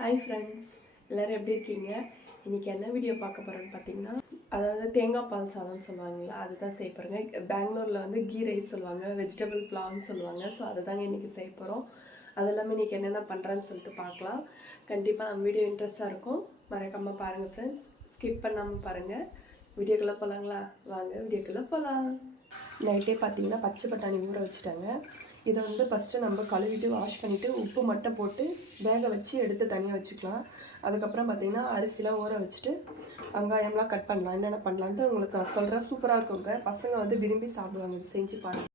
Hi friends, எல்லோரும் எப்படி இருக்கீங்க? இன்றைக்கி என்ன வீடியோ பார்க்க போகிறோன்னு பார்த்தீங்கன்னா, அதாவது தேங்காய் பால் சாதம்னு சொல்லுவாங்களா, அதுதான் செய்ய போகிறேங்க. பெங்களூரில் வந்து கீ ரைஸ் சொல்லுவாங்க, வெஜிடபிள் புலாவ்னு சொல்லுவாங்க. ஸோ அதை தாங்க இன்றைக்கி செய்ய போகிறோம். அது எல்லாமே இன்றைக்கி என்னென்ன பண்ணுறேன்னு சொல்லிட்டு பார்க்கலாம். கண்டிப்பாக நம்ம வீடியோ இன்ட்ரெஸ்ட்டாக இருக்கும், மறக்காமல் பாருங்கள் ஃப்ரெண்ட்ஸ், ஸ்கிப் பண்ணாமல் பாருங்கள். வீடியோக்குள்ளே போகலாங்களா? வாங்க வீடியோக்குள்ளே போகலாம். நைட்டே பார்த்தீங்கன்னா பச்சை பட்டாணி ஊற வச்சுட்டாங்க. இதை வந்து ஃபஸ்ட்டு நம்ம கழுவிட்டு வாஷ் பண்ணிவிட்டு உப்பு மட்டும் போட்டு வேக வச்சு எடுத்து தனியாக வச்சுக்கலாம். அதுக்கப்புறம் பார்த்திங்கன்னா அரிசிலாம் ஊற வச்சுட்டு வெங்காயம்லாம் கட் பண்ணலாம். என்னென்ன பண்ணலான்ட்டு உங்களுக்கு நான் சொல்கிறேன். சூப்பராக இருக்குங்க, பசங்க வந்து விரும்பி சாப்பிடுவாங்க. இது செஞ்சு பாருங்கள்.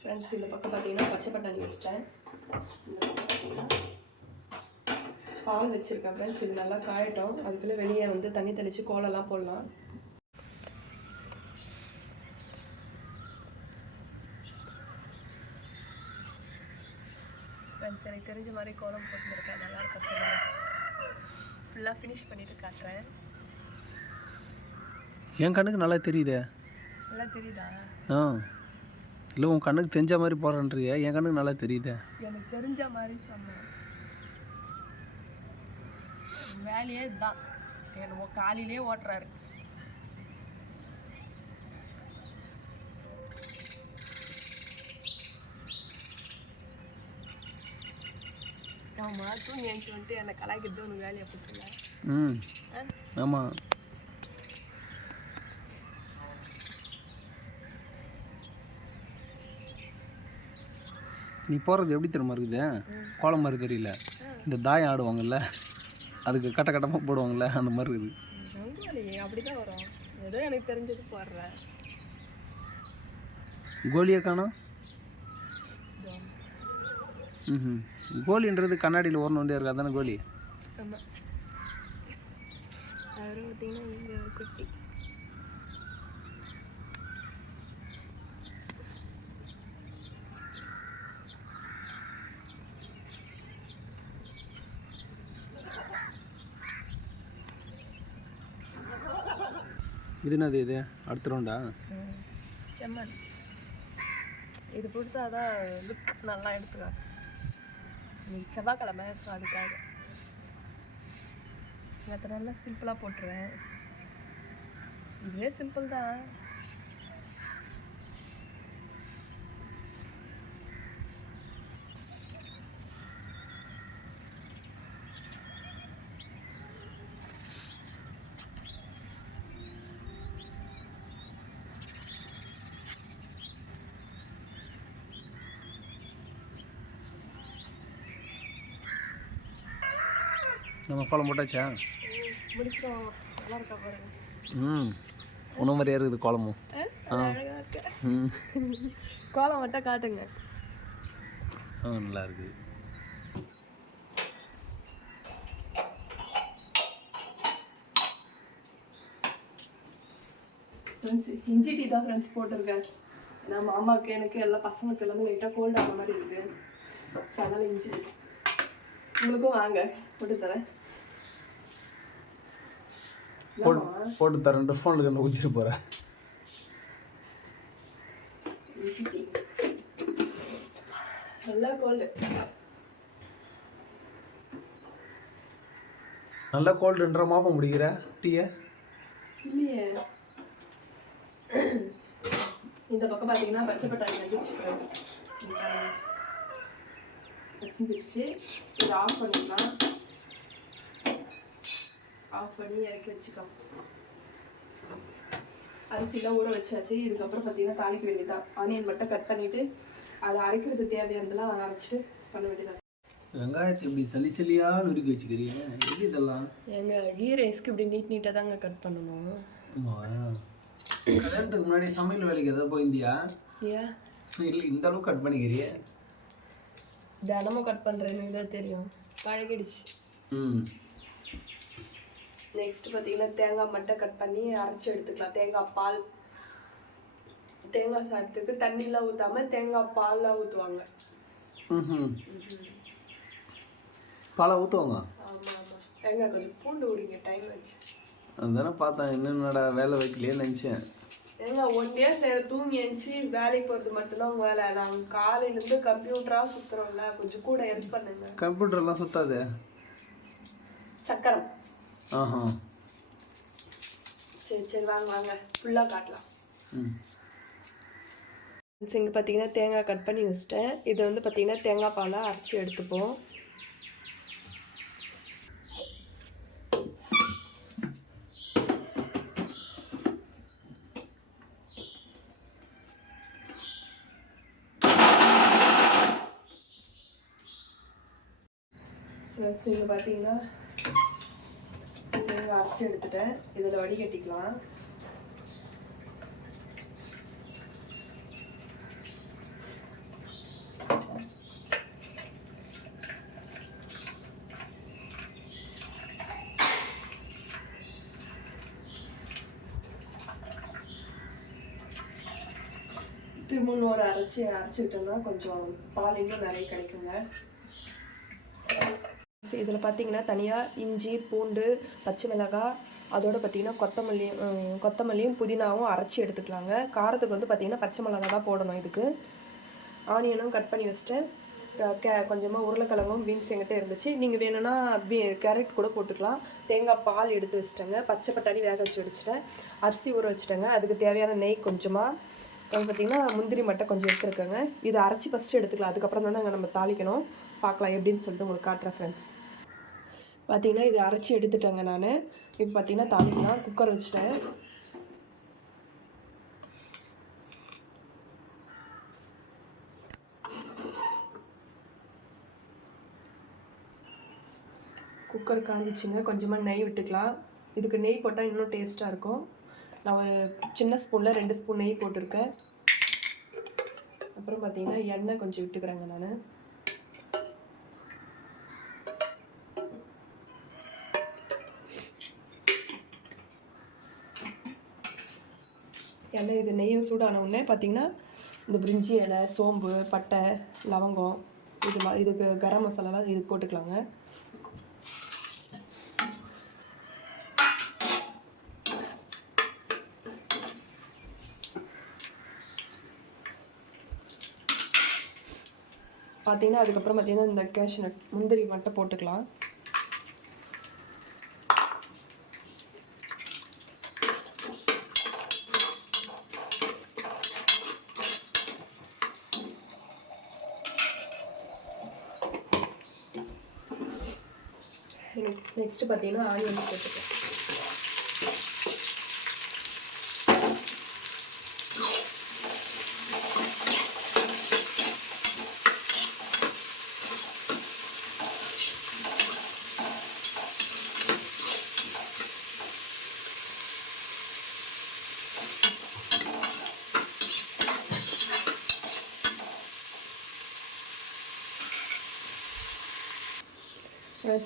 ஃப்ரெண்ட்ஸ், இந்த பக்கம் பார்த்தீங்கன்னா பச்சை பட்டாணி வச்சிட்டேன். இந்த பக்கம் பார்த்தீங்கன்னா பால் வச்சுருக்கேன். ஃப்ரெண்ட்ஸ், இது நல்லா காயட்டும். அதுக்குள்ளே வெளியே வந்து தண்ணி தெளித்து கோலெல்லாம் போடலாம். ஃப்ரெண்ட்ஸ், எனக்கு தெரிஞ்ச மாதிரி கோலம் போட்டுருக்கேன். நல்லா இருக்கும். ஃபுல்லாக ஃபினிஷ் பண்ணிவிட்டு காட்டுறேன். என் கண்ணுக்கு நல்லா தெரியுதே. நல்லா தெரியுதா? இல்லை, உன் கண்ணுக்கு தெரிஞ்ச மாதிரி போடுறேன்றியா? என் கண்ணுக்கு நல்லா தெரியுதே. எனக்கு தெரிஞ்ச மாதிரி சொன்னேன். வேலையே இதுதான். என்னமோ காலையிலே ஓட்டுறாரு. ஆமாம், தூங்கி எழுந்து வந்துட்டு என்னை கலாய்க்கிறது ஒன்று வேலையை போச்சுல. ஆமாம். நீ போடுறது எப்படி தெரியுமா இருக்குது? கோலம் மாதிரி தெரியல. இந்த தாயம் ஆடுவாங்கல்ல, அதுக்கு கட்ட கட்டமாக போடுவாங்கல்ல, அந்த மாதிரி இருக்குது. அப்படி தான் வரும். ஏதோ எனக்கு தெரிஞ்சது போடுறேன். கோலியை காணோம். கோலின்றது கண்ணாடியில் ஓரணும் வேண்டிய இருக்கா தானே கோலி? ஆமாம். அவரும் பார்த்தீங்கன்னா இங்கே ஒரு குட்டி. இது என்னது? இது அடுத்த ரவுண்டா? செம்மண். இது கொடுத்தா தான் லுக் நல்லா எடுத்துக்கலாம். இன்னைக்கு செவ்வாய்க்கிழமை, ஸோ அதுக்காக மற்ற நல்லா சிம்பிளாக போட்டுருவேன். இதுவே சிம்பிள் தான். நம்ம கோலம் போட்டாச்சா? முடிச்சிடும். நல்லா இருக்கா பாருங்க. உணவு மாதிரியா இருக்குது கோலமும். கோலம் மட்டும் காட்டுங்க. நல்லா இருக்குது. ஃப்ரெண்ட்ஸ், இஞ்சி டீ தான் ஃப்ரெண்ட்ஸ் போட்டிருக்கேன். ஏன்னா மாமாவுக்கு எனக்கு எல்லா பசங்களுக்கு எல்லாமே லைட்டாக கோல்டு ஆன மாதிரி இருக்குது. ஸோ அதனால் இஞ்சி டீ உங்களுக்கும் வாங்க போட்டு தரேன். போட்டு தரேன். ஃபோனில் கண்டு ஊற்றிட்டு போகிறேன். நல்லா கோல்டு, நல்லா கோல்டுன்ற மாப்பம் முடிக்கிற டீயை இல்லையே. இந்த பக்கம் பார்த்தீங்கன்னா பச்சை பட்டாணி வந்துச்சு. செஞ்சிருச்சு. இதை ஆஃப் பண்ணிக்கலாம். ஆஃப் பண்ணி இறக்கி வச்சுக்கலாம். அரிசிலாம் ஊற வச்சாச்சு. இதுக்கப்புறம் பார்த்தீங்கன்னா தாளிக்க வேண்டியதான். ஆனியன் மட்டும் கட் பண்ணிவிட்டு அதை அரைக்கிறது தேவையானதெல்லாம் அரைச்சிட்டு பண்ண வேண்டியதான். வெங்காயத்தை இப்படி சளி சளியாக நுறுக்கி வச்சுக்கிறீங்க. எது இதெல்லாம்? எங்கள் கீ ரைஸ்க்கு இப்படி நீட்டாக தாங்க கட் பண்ணணும். ஆமாம். கல்யாணத்துக்கு முன்னாடி சமையல் வேலைக்கு எதாவது போயிருந்தியா? ஏன் இல்லை இந்த அளவுக்கு கட் பண்ணிக்கிறிய? தினமும் கட் பண்ணுறேன்னு தான் தெரியும், பழகிடுச்சு. நெக்ஸ்ட் பார்த்தீங்கன்னா தேங்காய் மட்டும் கட் பண்ணி அரைச்சி எடுத்துக்கலாம். தேங்காய் பால், தேங்காய் சாதத்துக்கு தண்ணிலாம் ஊற்றாம தேங்காய் பால்லாம் ஊற்றுவாங்க. பாலை ஊற்றுவாங்க? ஆமாம் ஆமாம். தேங்காய் கொஞ்சம் பூண்டு விடுங்க, டைம் வச்சு. அதுதானே பார்த்தேன். என்னென்னடா வேலை வைக்கலையே நினச்சேன். ஏங்க ஒன் டேஸ் நேரம் தூங்கி எழுந்துச்சி வேலைக்கு போகிறது மட்டும்தான் உங்கள் வேலை. நாங்கள் காலையிலேருந்து கம்ப்யூட்டராக சுற்றுறோம்ல, கொஞ்சம் கூட ஹெல்ப் பண்ணுங்க. கம்ப்யூட்டர்லாம் சுத்தாது. சக்கரம். ஆஹா. சரி சரி வாங்க வாங்க ஃபுல்லாக காட்டலாம். ம். இங்கே பார்த்தீங்கன்னா தேங்காய் கட் பண்ணி வச்சிட்டேன். இதை வந்து பார்த்தீங்கன்னா தேங்காய் பாலை அரைச்சி எடுத்துப்போம். இங்கே பார்த்தீங்கன்னா தேங்காய் அரைச்சி எடுத்துட்டேன். இதில் வடிகட்டிக்கலாம். திரும்ப ஒரு அரைச்சிக்கிட்டோம்னா கொஞ்சம் பால் இன்னும் நிறைய கிடைக்குங்க. இதில் பார்த்தீங்கன்னா தனியாக இஞ்சி பூண்டு பச்சை மிளகாய் அதோடு பார்த்தீங்கன்னா கொத்தமல்லியும் புதினாவும் அரைச்சி எடுத்துக்கலாங்க. காரத்துக்கு வந்து பார்த்தீங்கன்னா பச்சை மிளகாய் தான் போடணும். இதுக்கு ஆனியனும் கட் பண்ணி வச்சுட்டேன். கொஞ்சமாக உருளைக்கிழங்கும் பீன்ஸ் எங்கிட்ட இருந்துச்சு. நீங்கள் வேணும்னா கேரட் கூட போட்டுக்கலாம். தேங்காய் பால் எடுத்து வச்சுட்டேங்க. பச்சை பட்டாணி வேக வச்சு வச்சுட்டேன். அரிசி ஊற வச்சுட்டேங்க. அதுக்கு தேவையான நெய் கொஞ்சமாக, அது பார்த்திங்கன்னா முந்திரி மட்டும் கொஞ்சம் எடுத்துருக்கேங்க. இதை அரைச்சி ஃபஸ்ட்டு எடுத்துக்கலாம். அதுக்கப்புறம் தான் நாங்கள் நம்ம தாளிக்கணும். பார்க்கலாம் எப்படின்னு சொல்லிட்டு உங்களுக்கு காட்டுறேன் ஃப்ரெண்ட்ஸ். பார்த்திங்கன்னா இதை அரைச்சி எடுத்துட்டேங்க நான். இப்போ பார்த்திங்கன்னா தாளிக்கலாம். குக்கர் வச்சுட்டேன். குக்கர் காஞ்சிச்சுங்க. கொஞ்சமாக நெய் விட்டுக்கலாம். இதுக்கு நெய் போட்டால் இன்னும் டேஸ்ட்டாக இருக்கும். நான் சின்ன ஸ்பூனில் 2 ஸ்பூன் நெய் போட்டிருக்கேன். அப்புறம் பார்த்திங்கன்னா எண்ணெய் கொஞ்சம் விட்டுக்கிறேங்க நான். எண்ணெய் இது நெய்யும் சூடான உடனே பார்த்திங்கன்னா இந்த பிரிஞ்சி இலை, சோம்பு, பட்டை, லவங்கம் இதுக்கு கரம் மசாலாலாம் இது போட்டுக்கலாங்க. பார்த்திங்கன்னா அதுக்கப்புறம் பார்த்திங்கன்னா இந்த கேஷ்நட் முந்திரி மட்டும் போட்டுக்கலாம். நெக்ஸ்ட்டு பார்த்தீங்கன்னா ஆனியன் போட்டுக்கலாம்.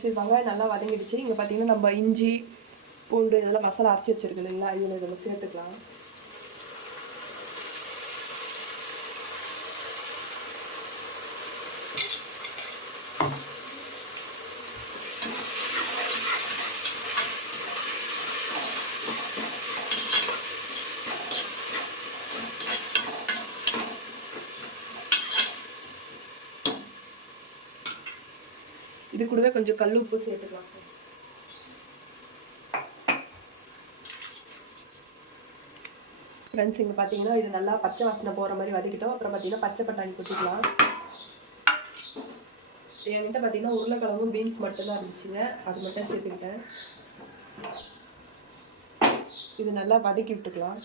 சரி வெங்காயம் நல்லா வதங்கிடுச்சு. இங்கே பார்த்தீங்கன்னா நம்ம இஞ்சி பூண்டு இதெல்லாம் மசாலா அரைச்சி வச்சுருக்கு இல்லைங்களா, இதில் சேர்த்துக்கலாம். இது கூடவே கொஞ்சம் கல் உப்பு சேர்த்துக்கலாம். ஃப்ரெண்ட்ஸ் இங்கே பார்த்தீங்கன்னா இது நல்லா பச்சை வாசனை போகிற மாதிரி வதக்கிட்டோம். அப்புறம் பார்த்தீங்கன்னா பச்சை பட்டாணி கொட்டிக்கலாம். என்கிட்ட பார்த்தீங்கன்னா உருளைக்கிழங்கும் பீன்ஸ் மட்டும்தான் இருந்துச்சுங்க, அது மட்டும் சேர்த்துக்கிட்டேன். இது நல்லா வதக்கி விட்டுக்கலாம்.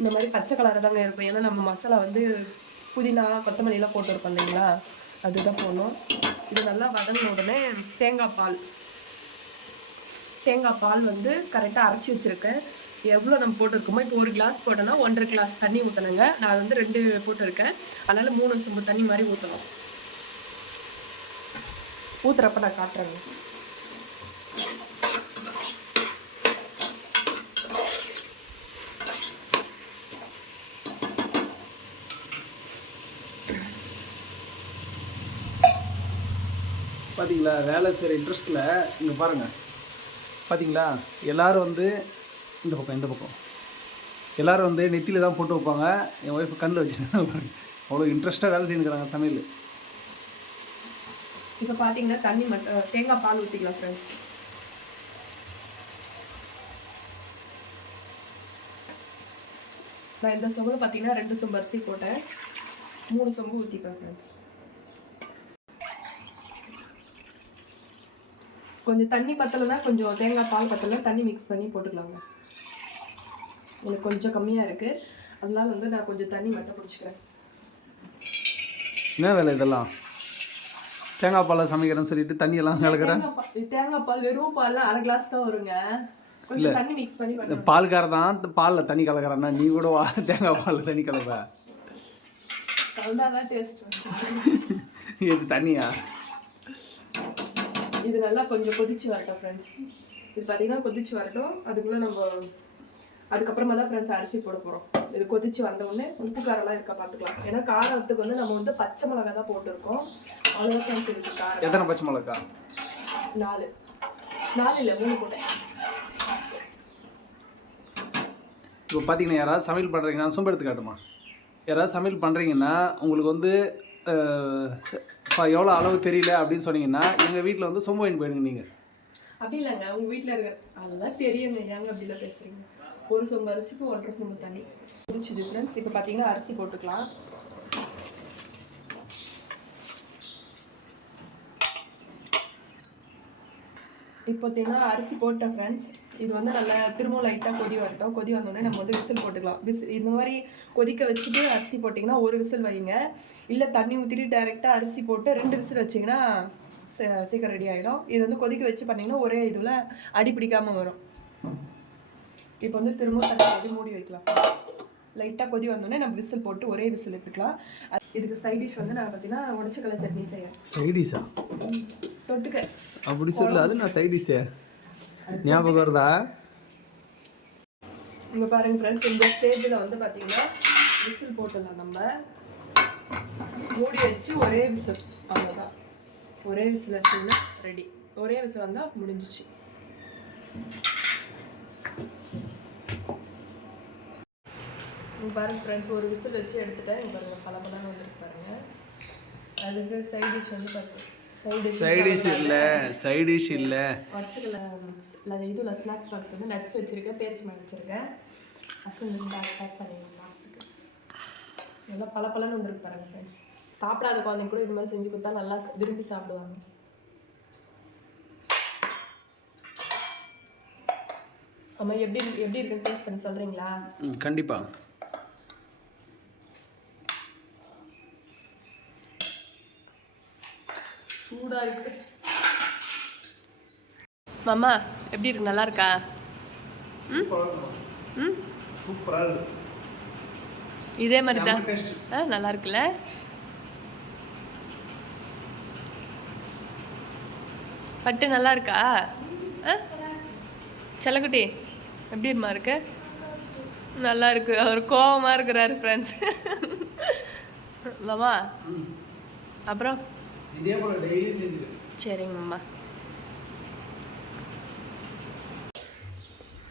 இந்த மாதிரி பச்சை கலராக தாங்க இருக்கும். ஏன்னா நம்ம மசாலா வந்து புதினா கொத்தமல்லிலாம் போட்டுருப்போம் இல்லைங்களா, அதுதான் போடணும். இது நல்லா வதங்கின உடனே தேங்காய் பால் வந்து கரெக்டாக அரைச்சி வச்சுருக்கேன். எவ்வளோ நம்ம போட்டிருக்கோமோ, இப்போ 1 கிளாஸ் போட்டோன்னா 1.5 கிளாஸ் தண்ணி ஊற்றணுங்க. நான் வந்து 2 போட்டிருக்கேன், அதனால் 3 சொம்பு தண்ணி மாதிரி ஊற்றணும். ஊற்றுறப்ப நான் காட்டுறேங்க. பார்த்தீங்களா வேலை செய்கிற இன்ட்ரெஸ்ட்டில் இங்கே பாருங்கள் பார்த்தீங்களா எல்லோரும் வந்து இந்த பக்கம் எல்லோரும் வந்து நெத்தியில் தான் போட்டு வைப்பாங்க. என் ஒய்ஃபு கண்ணில் வச்சுருக்காங்க. அவ்வளோ இன்ட்ரெஸ்ட்டாக வேலை செஞ்சுக்கிறாங்க சமையல். இப்போ பார்த்தீங்கன்னா தண்ணி மட்டும் தேங்காய் பால் ஊற்றிக்கலாம் ஃப்ரெண்ட்ஸ். நான் இந்த சொம்பில் பார்த்தீங்கன்னா 2 சொம்பு அரிசி போட்டேன், 3 சொம்பு ஊற்றிப்பேன் ஃப்ரெண்ட்ஸ். கொஞ்சம் தண்ணி பத்தலைன்னா கொஞ்சம் தேங்காய் பால் பத்தலைன்னா தண்ணி மிக்ஸ் பண்ணி போட்டுக்கலாங்க. எனக்கு கொஞ்சம் கம்மியாக இருக்குது, அதனால வந்து நான் கொஞ்சம் தண்ணி மட்டும் பிடிச்சிக்கிறேன். என்ன வேலை இதெல்லாம்? தேங்காய் பாலில் சமைக்கிறேன்னு சொல்லிட்டு தண்ணியெல்லாம் கலக்கிறேன். தேங்காய் பால் வெறும் பால் 1/2 கிளாஸ் தான் வருங்க. கொஞ்சம் தண்ணி மிக்ஸ் பண்ணி பால்கார தான் பாலில் தண்ணி கலக்கிறான்னா நீ கூட வா தேங்காய் பாலில் தண்ணி கலப்ப. அதுதான் டேஸ்ட். இது தண்ணியா? இது நல்லா கொஞ்சம் கொதிச்சு வரட்டும் ஃப்ரெண்ட்ஸ். இது பார்த்தீங்கன்னா கொதிச்சு வரட்டும். அதுக்குள்ளே நம்ம அதுக்கப்புறமா தான் ஃப்ரெண்ட்ஸ் அரிசி போட போகிறோம். இது கொதிச்சு வந்த உடனே உப்பு காரெல்லாம் இருக்கா பார்த்துக்கலாம். ஏன்னா காரத்துக்கு வந்து நம்ம வந்து பச்சை மிளகா தான் போட்டிருக்கோம். அவ்வளோதான் ஃப்ரெண்ட்ஸ் இருக்கு காரம். எத்தனை பச்சை மிளகா? 4 இல்லை 3 போட்டேன். இப்போ பார்த்தீங்கன்னா யாராவது சமையல் பண்ணுறீங்கன்னா சொம்பு எடுத்து காட்டுமா. யாராவது சமையல் பண்ணுறீங்கன்னா உங்களுக்கு வந்து எவ்வளோ அளவு தெரியல அப்படின்னு சொன்னீங்கன்னா எங்கள் வீட்டில் வந்து சொம்பு வாங்கி போயிடுங்க. நீங்கள் அப்படி இல்லைங்க, உங்கள் வீட்டில் இருக்கிற அதெல்லாம் தெரியுங்க. ஏங்க அப்படிலாம் பேசுகிறீங்க? 1 சொம்பு அரிசிக்கு 1.5 சொம்பு தண்ணி குடிச்சுது ஃப்ரெண்ட்ஸ். இப்போ பார்த்தீங்கன்னா அரிசி போட்டுக்கலாம். இப்போ பார்த்தீங்கன்னா அரிசி போட்டேன் ஃப்ரெண்ட்ஸ். இது வந்து நல்லா திரும்ப லைட்டாக கொதி வரட்டும். கொதி வந்தோடனே நம்ம வந்து விசில் போட்டுக்கலாம். இந்த மாதிரி கொதிக்க வச்சுட்டு அரிசி போட்டிங்கன்னா 1 விசில் வைங்க. இல்லை தண்ணி ஊற்றிட்டு டைரெக்டாக அரிசி போட்டு 2 விசில் வச்சிங்கன்னா சீக்கிரம் ரெடி ஆகிடும். இது வந்து கொதிக்க வச்சு பண்ணிங்கன்னா ஒரே இதில் அடி பிடிக்காமல் வரும். இப்போ வந்து திரும்ப தண்ணி மூடி வைக்கலாம். லைட்டாக கொதி வந்தோடனே நம்ம விசில் போட்டு ஒரே விசில் எடுத்துக்கலாம். இதுக்கு சைட் டிஷ் வந்து நான் பார்த்தீங்கன்னா உடச்சக்கடலை சட்னி செய்யறேன். சைட் டிஷ்ஷா? தொட்டுக்க அப்படி சொல்லு. அது நான் சைட் டிஷ்ஷே ஞாபகம் வருதா? இங்கே பாருங்க ஃப்ரெண்ட்ஸ், இந்த ஸ்டேஜில் வந்து பார்த்தீங்கன்னா விசில் போட்டுடலாம். நம்ம மூடி வச்சு ஒரே விசில், அவ்வளோதான். ஒரே விசில் வச்சிங்கன்னா ரெடி. ஒரே விசில் வந்தால் முடிஞ்சிச்சு. பாருங்க ஃப்ரெண்ட்ஸ், ஒரு விசில் வச்சு எடுத்துட்டேன். இங்கே பாருங்கள் பலப்பலன்னு வந்துருக்கு பாருங்க. அதுக்கு சைட் டிஷ் வந்து பார்த்தீங்க சைட் டிஷ் இல்லை உடச்சக்கடலை இதில் ஸ்நாக்ஸ் பாக்ஸ் வந்து நட்ஸ் வச்சுருக்கேன், பேரிச்சம்பழம் வச்சுருக்கேன். அசல் பேக் பண்ணிடணும் பாக்ஸுக்கு. நல்லா பலப்பலன்னு வந்துருக்கு பாருங்கள் ஃப்ரெண்ட்ஸ். சாப்பிடாத குழந்தைங்க கூட இது மாதிரி செஞ்சு கொடுத்தா நல்லா விரும்பி சாப்பிடுவாங்க. அம்மா எப்படி இருக்குன்னு டேஸ்ட் பண்ணி சொல்கிறீங்களா? கண்டிப்பாக. சூடாக இருக்கு. மாமா எப்படி இருக்கு? நல்லா இருக்கா? சூப்பராக இருக்கு. இதே மாதிரி தான் நல்லா இருக்குல்ல? பட்டு நல்லா இருக்கா? செல்லக்குட்டி எப்படி இருமா இருக்கு? நல்லா இருக்கு. அவர் கோவமாக இருக்கிறாரு ஃப்ரெண்ட்ஸ். மாமா அப்புறம் இதே போல டெய்லி செஞ்சு. சரிங்கம்மா,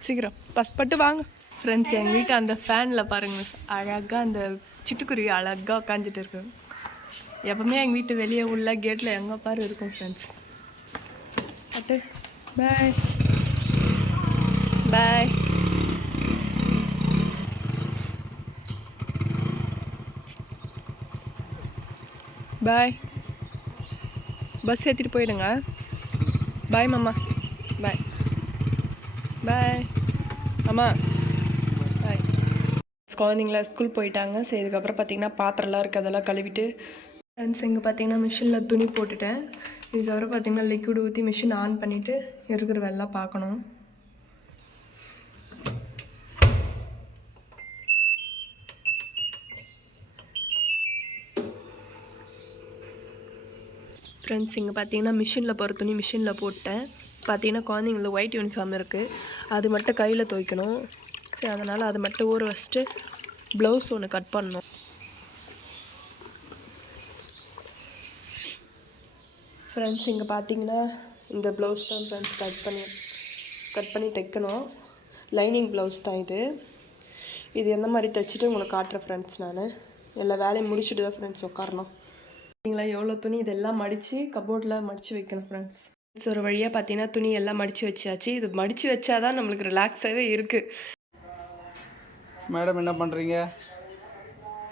சீக்கிரம் பட்டு வாங்க ஃப்ரெண்ட்ஸ். எங்கள் வீட்டு அந்த ஃபேனில் பாருங்கள், அழகாக அந்த சிட்டுக்குருவி அழகாக உட்காந்துட்டு இருக்கு. எப்பவுமே எங்கள் வீட்டு வெளியே உள்ள கேட்டில் எங்கே பாரு இருக்கும் ஃப்ரெண்ட்ஸ். பட்டு பாய் பாய். பாய். பஸ் ஏற்றிட்டு போயிடுங்க. பாய் மாமா. பாய் பாய் அம்மா. பாய். குழந்தைங்கள ஸ்கூல் போயிட்டாங்க. சரி, இதுக்கப்புறம் பார்த்தீங்கன்னா பாத்திரம்லாம் இருக்குது, அதெல்லாம் கழுவிட்டு ஃப்ரெண்ட்ஸ் இங்கே பார்த்தீங்கன்னா மிஷினில் துணி போட்டுட்டேன். இதுக்கப்புறம் பார்த்தீங்கன்னா லிக்விட் ஊற்றி மிஷின் ஆன் பண்ணிவிட்டு இருக்கிற வெள்ளம் பார்க்கணும். ஃப்ரெண்ட்ஸ் இங்கே பார்த்தீங்கன்னா மிஷினில் போகிற துணி மிஷினில் போட்டேன். பார்த்தீங்கன்னா குழந்தைங்களுக்கு ஒயிட் யூனிஃபார்ம் இருக்குது, அது மட்டும் கையில் துவைக்கணும். சரி, அதனால் அது மட்டும் ஊற வச்சுட்டு ப்ளவுஸ் ஒன்று கட் பண்ணணும். ஃப்ரெண்ட்ஸ் இங்கே பார்த்தீங்கன்னா இந்த ப்ளவுஸ் தான் ஃப்ரெண்ட்ஸ் கட் பண்ணி தைக்கணும். லைனிங் ப்ளவுஸ் தான் இது எந்த மாதிரி தைச்சிட்டு உங்களுக்கு காட்டுறேன் ஃப்ரெண்ட்ஸ். நான் எல்லா வேலையும் முடிச்சுட்டு தான் ஃப்ரெண்ட்ஸ் உட்காரணும். பார்த்தீங்களா எவ்வளோ துணி இதெல்லாம் மடித்து கபோர்டில் மடித்து வைக்கணும் ஃப்ரெண்ட்ஸ். ஒரு வழியாக பார்த்தீங்கன்னா துணி எல்லாம் மடித்து வச்சாச்சு. இது மடித்து வச்சாதான் நம்மளுக்கு ரிலாக்ஸாகவே இருக்குது. மேடம் என்ன பண்ணுறீங்க?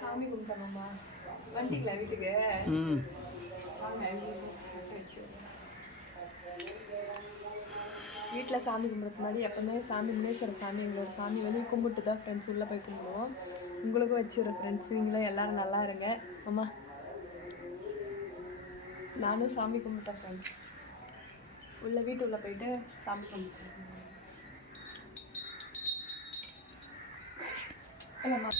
சாமி கும்பிட்டோம்மா. வந்துட்டீங்களா வீட்டுக்கு? வீட்டில் சாமி கும்பிட்றதுக்கு முன்னாடி எப்போவுமே சாமி முனேஸ்வர சாமி எங்களோட சாமி வெளியே கும்பிட்டு தான் ஃப்ரெண்ட்ஸ் உள்ளே போய் கும்பிடுவோம். உங்களுக்கும் வச்சுருக்கேன் ஃப்ரெண்ட்ஸ். நீங்களும் எல்லோரும் நல்லா இருங்க. அம்மா நானும் சாமி கும்பிட்டேன் ஃப்ரெண்ட்ஸ். வீட்டுக்குள்ளே போயிட்டு சாமி கும்பிட்டேன். இல்லைம்மா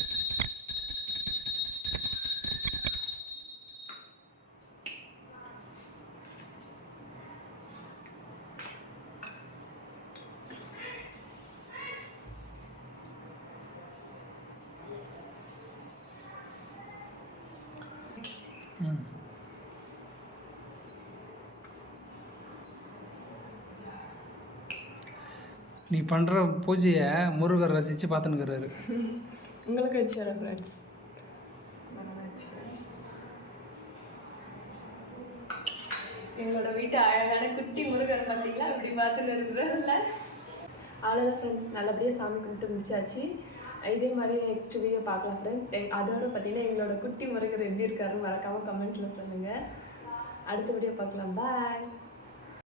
நீ பண்ணுற பூஜையை முருகர் ரசித்து பார்த்துன்னுக்கிறாரு. உங்களுக்கு வச்சுறேன் ஃப்ரெண்ட்ஸ். எங்களோட வீட்டு அழகான குட்டி முருகர் பார்த்தீங்களா அப்படி பார்த்துட்டு இருக்கிறதில்ல. அவ்வளோதான் ஃப்ரெண்ட்ஸ், நல்லபடியாக சாமி கும்பிட்டு முடிச்சாச்சு. இதே மாதிரி நெக்ஸ்ட் வீடியோ பார்க்கலாம் ஃப்ரெண்ட்ஸ். அதோட பார்த்தீங்கன்னா எங்களோட குட்டி முருகர் எப்படி இருக்காருன்னு மறக்காமல் கமெண்ட்டில் சொல்லுங்கள். அடுத்த வீடியோ பார்க்கலாம். பாய்.